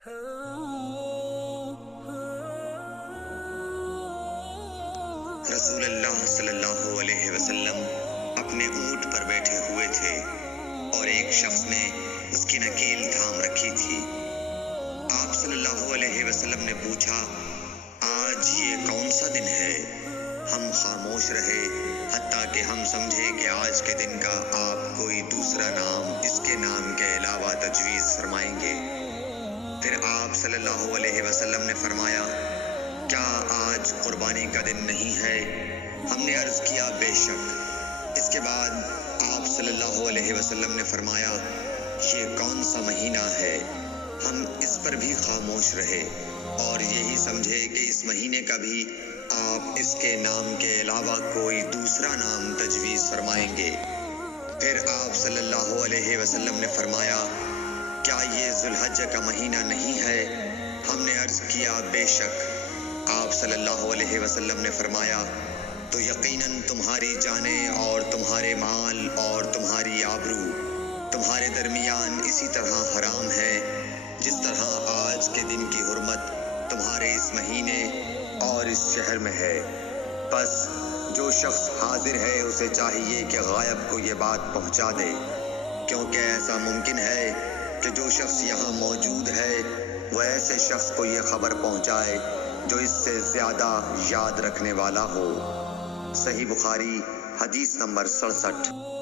رسول اللہ صلی اللہ علیہ وسلم اپنے اونٹ پر بیٹھے ہوئے تھے اور ایک شخص نے اس کی نکیل تھام رکھی تھی۔ آپ صلی اللہ علیہ وسلم نے پوچھا، آج یہ کون سا دن ہے؟ ہم خاموش رہے حتیٰ کہ ہم سمجھے کہ آج کے دن کا آپ کوئی دوسرا نام اس کے نام کے علاوہ تجویز فرمائیں گے۔ پھر آپ صلی اللہ علیہ وسلم نے فرمایا، کیا آج قربانی کا دن نہیں ہے؟ ہم نے عرض کیا، بے شک۔ اس کے بعد آپ صلی اللہ علیہ وسلم نے فرمایا، یہ کون سا مہینہ ہے؟ ہم اس پر بھی خاموش رہے اور یہی سمجھے کہ اس مہینے کا بھی آپ اس کے نام کے علاوہ کوئی دوسرا نام تجویز فرمائیں گے۔ پھر آپ صلی اللہ علیہ وسلم نے فرمایا، کیا یہ ذو الحجہ کا مہینہ نہیں ہے؟ ہم نے عرض کیا، بے شک۔ آپ صلی اللہ علیہ وسلم نے فرمایا، تو یقیناً تمہاری جانیں اور تمہارے مال اور تمہاری آبرو تمہارے درمیان اسی طرح حرام ہے جس طرح آج کے دن کی حرمت تمہارے اس مہینے اور اس شہر میں ہے۔ پس جو شخص حاضر ہے اسے چاہیے کہ غائب کو یہ بات پہنچا دے، کیونکہ ایسا ممکن ہے کہ جو شخص یہاں موجود ہے وہ ایسے شخص کو یہ خبر پہنچائے جو اس سے زیادہ یاد رکھنے والا ہو۔ صحیح بخاری حدیث نمبر 67۔